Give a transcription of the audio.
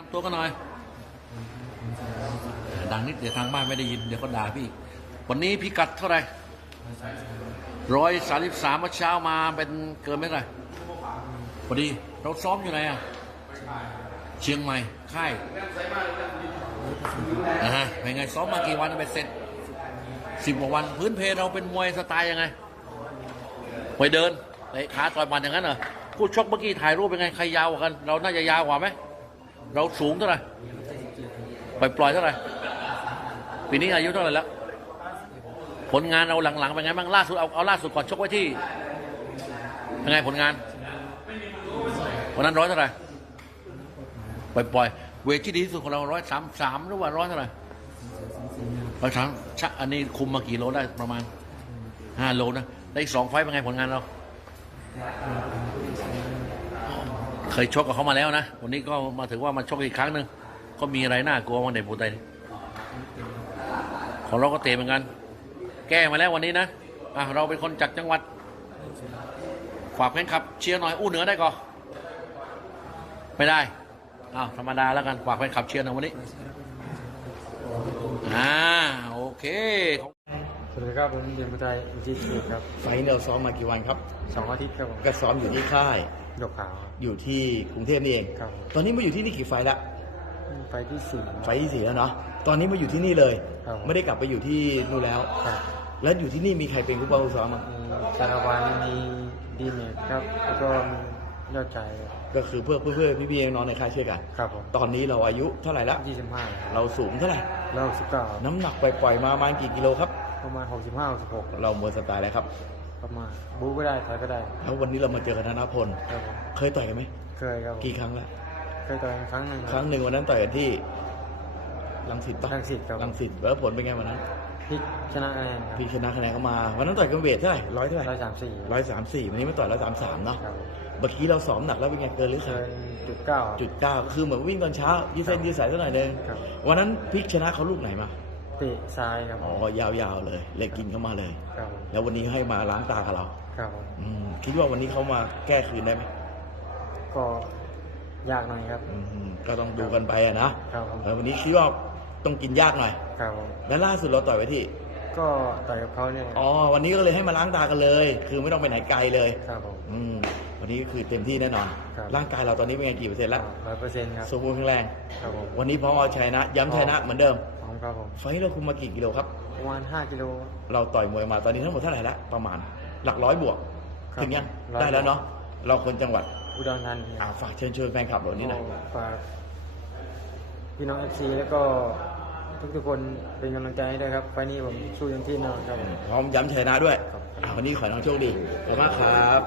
นำตัวกันหน่อย ดังนิดเดี๋ยวทางบ้านไม่ได้ยินเดี๋ยวเขาด่าพี่ วันนี้พิกัดเท่าไหร่ร้อยสามสิบสามเมื่อเช้ามาเป็นเกินไม่ไรพอดี เราซ้อมอยู่ไหนอะ เชียงใหม่ ค่ายนะฮะเป็นไงซ้อมมากี่วันเป็นเสร็จสิบกว่าวัน พื้นเพเราเป็นมวยสไตล์ยังไงมวยเดินเตะขาต่อยมันอย่างนั้นเหรอคู่ชกเมื่อกี้ถ่ายรูปเป็นไง ใครยาวกัน เราน่าจะยาวกว่าไหม เราสูงเท่าไหร่ปล่อยปล่อยเท่าไหร่ปีนี้อายุเท่าไหร่แล้ว ผลงานเราหลังๆเป็นไงบ้างล่าสุดเอาเอาล่าสุดก่อนชกไว้ที่ยังไงผลงานวันนั้นร้อยเท่าไหร่ปล่อยปล่อยเวทที่ดีที่สุดของเราร้อยสามสามหรือว่าร้อยเท่าไหร่ร้อยสามชะอันนี้คุมมากี่โลได้ประมาณห้าโลนะได้สองไฟเป็นไงผลงานเรา เคยชกกับเขามาแล้วนะ วันนี้ก็มาถือว่ามาชกอีกครั้งหนึ่งก็มีอะไรน่ากลัววันเด็กปูไตนี่ของเราก็เตะเหมือนกัน แก้มาแล้ววันนี้นะอะเราเป็นคนจากจังหวัดฝากแฟนคลับ เชียร์หน่อยอู้เหนือได้ก่อนไม่ได้อ้าวธรรมดาแล้วกันฝากแฟนคลับเชียร์หน่อยวันนี้อ่าโอเคสวัสดีครับผมเดียนพุทไทยอุทิศเกียรติครับไฟล์เราซ้อมมากี่วันครับสองอาทิตย์ครับผมก็ซ้อมอยู่ที่ค่าย ยกขาวครับอยู่ที่กรุงเทพนี่เอง ครับตอนนี้มาอยู่ที่นี่กี่ไฟล์ละไปที่สี่ไฟล์ที่สี่แล้วเนาะตอนนี้มาอยู่ที่นี่เลย ครับไม่ได้กลับไปอยู่ที่นู่นแล้ว ครับแล้วอยู่ที่นี่มีใครเป็นผู้บังคับซ้อมมั้งมีสารวันมีดีเนตครับ แล้วก็มียอดใจครับก็คือเพื่อเพื่อเพื่อพี่ๆน้องๆในค่ายช่วยกัน ครับผมตอนนี้เราอายุเท่าไหร่ละยี่สิบห้าครับเราสูงเท่าไหร่แล้วสิบเก้าน้ำหนักปล่อยๆมาประมาณกี่กิโลครับ ประมาณหกสิบห้าหกสิบหกเรามวยสไตล์อะไรครับ ประมาณบู๊ก็ได้ถอยก็ได้ แล้ววันนี้เรามาเจอกับธนพล ครับผมเคยต่อยกันไหม เคยครับผมกี่ครั้งละ เคยต่อยครั้งหนึ่งครั้งหนึ่งวันนั้นต่อยกันที่ลังสิตปะรังสิตครับ ลังสิตแล้วผลเป็นไงวันนั้นพลิกชนะคะแนนครับพี่ชนะคะแนนเข้ามา วันนั้นต่อยกันเวทเท่าไหร่ร้อยเท่าไหร่ร้อยสามสี่ร้อยสามสี่วันนี้มาต่อยร้อยสามสามเนาะ ครับผมเมื่อกี้เราซ้อมหนักแล้วเป็นไงเกินหรือเกิขาดนจุดเก้าจุดเก้าคือเหมือนวิ่งตอนเช้ายืดเส้นยืดสายสักหน่อยหนึงครับวันนั้นพลิกชนะเขาลูกไหนมาเตะซ้ายครับอ๋อยาวๆเลยเลยกินเข้ามาเลย ครับผมแล้ววันนี้ให้มาล้างตากับเรา ครับผมอืมคิดว่าวันนี้เขามาแก้คืนได้ไหมก็ยากหน่อยครับอืมก็ต้องดูกันไปอะนะครับผมเออวันนี้คิดว่าต้องกินยากหน่อย ครับผมแล้วล่าสุดเราต่อยไปที่ ก็ต่อยกับเขาเนี่ยอ๋อ วันนี้ก็เลยให้มาล้างตากันเลย คือไม่ต้องไปไหนไกลเลย ครับผม อืม วันนี้คือเต็มที่แน่นอน ครับ ร่างกายเราตอนนี้เป็นไงกี่เปอร์เซ็นต์แล้วร้อยเปอร์เซ็นต์ครับ สมบูรณ์แข็งแรง ครับผม วันนี้พร้อมเอาชัยนะ ย้ำชัยนะเหมือนเดิมพร้อม ครับผมไฟท์เราคุมมากี่กิโลครับประมาณห้ากิโลเราต่อยมวยมาตอนนี้ทั้งหมดเท่าไหร่ละประมาณหลักร้อยบวกครับถึงยังร้อยได้แล้วเนาะเราคนจังหวัดอุดรธานีอ่าฝากเชิญชวนแฟนคลับเรานี้หน่อยก็ฝากพี่น้องเอฟซีแล้วก็ทุกๆคนเป็นกำลังใจให้ด้วยครับไฟล์นี้ผมสู้เต็มที่แน่นอนครับผมพร้อมย้ำชัยนะด้วยอ่าวันนี้ขอให้น้องโชคดีขอบคุณมากครับ